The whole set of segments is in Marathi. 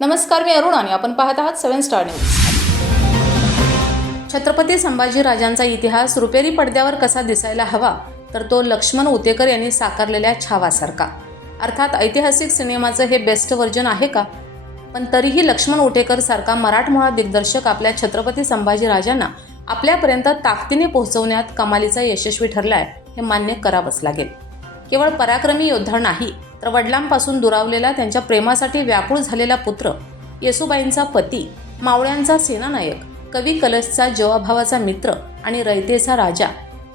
नमस्कार मी अरुण आणि आपण पाहत आहात सेवन स्टार न्यूज. छत्रपती संभाजीराजांचा इतिहास रुपेरी पडद्यावर कसा दिसायला हवा तर तो लक्ष्मण उतेकर यांनी साकारलेल्या छावासारखा. अर्थात ऐतिहासिक सिनेमाचं हे बेस्ट व्हर्जन आहे का? पण तरीही लक्ष्मण उटेकर सारखा मराठमोळा दिग्दर्शक आपल्या छत्रपती संभाजीराजांना आपल्यापर्यंत ताकदीने पोहोचवण्यात कमालीचा यशस्वी ठरलाय हे मान्य करावंच लागेल. केवळ पराक्रमी योद्धा नाही तर वडिलांपासून दुरावलेला त्यांच्या प्रेमासाठी व्याकुळ झालेला पुत्र येसुबाईंचा पती मावळ्यांचा सेनानायक कवी कलशचा जेवाभावाचा मित्र आणि रयतेचा राजा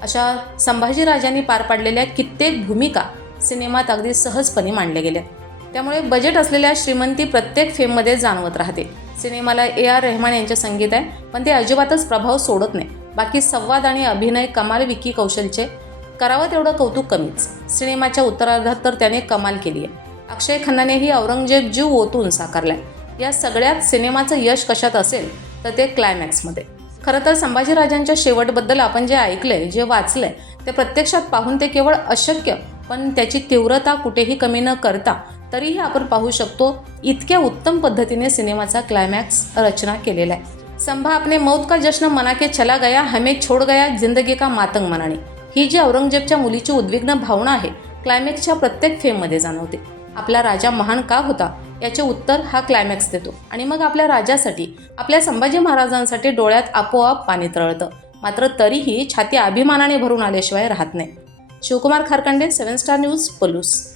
अशा संभाजीराजांनी पार पाडलेल्या कित्येक भूमिका सिनेमात अगदी सहजपणे मांडल्या गेल्या त्यामुळे बजेट असलेल्या श्रीमंती प्रत्येक फेममध्ये जाणवत राहते. सिनेमाला ए आर रेहमान यांचे संगीत आहे पण ते अजिबातच प्रभाव सोडत नाही. बाकी संवाद आणि अभिनय कमाल विकी कौशलचे करावं तेवढं कौतुक कमीच. सिनेमाच्या उत्तरार्धात तर त्याने कमाल केली आहे. अक्षय खन्नानेही औरंगजेब जीव ओतून साकारलाय. या सगळ्यात सिनेमाचं यश कशात असेल तर ते क्लायमॅक्समध्ये खरं तर संभाजीराजांच्या शेवटबद्दल आपण जे ऐकलंय जे वाचलंय ते प्रत्यक्षात पाहून ते केवळ अशक्य पण त्याची तीव्रता कुठेही कमी न करता तरीही आपण पाहू शकतो इतक्या उत्तम पद्धतीने सिनेमाचा क्लायमॅक्स रचना केलेला आहे. संभा आपने मौत का जश्न मना के चला गया हमें छोड़ गया जिंदगी का मातंग मनाने. ही जी औरंगजेबच्या मुलीची उद्विग्न भावना आहे क्लायमॅक्सच्या प्रत्येक फेममध्ये जाणवते. आपला राजा महान का होता? याचे उत्तर हा क्लायमॅक्स देतो. आणि मग आपल्या राजासाठी आपल्या संभाजी महाराजांसाठी डोळ्यात आपोआप पाणी तरळतं. मात्र तरीही छाती अभिमानाने भरून आल्याशिवाय राहत नाही. Shivkumar Kharkande seven star news Palus.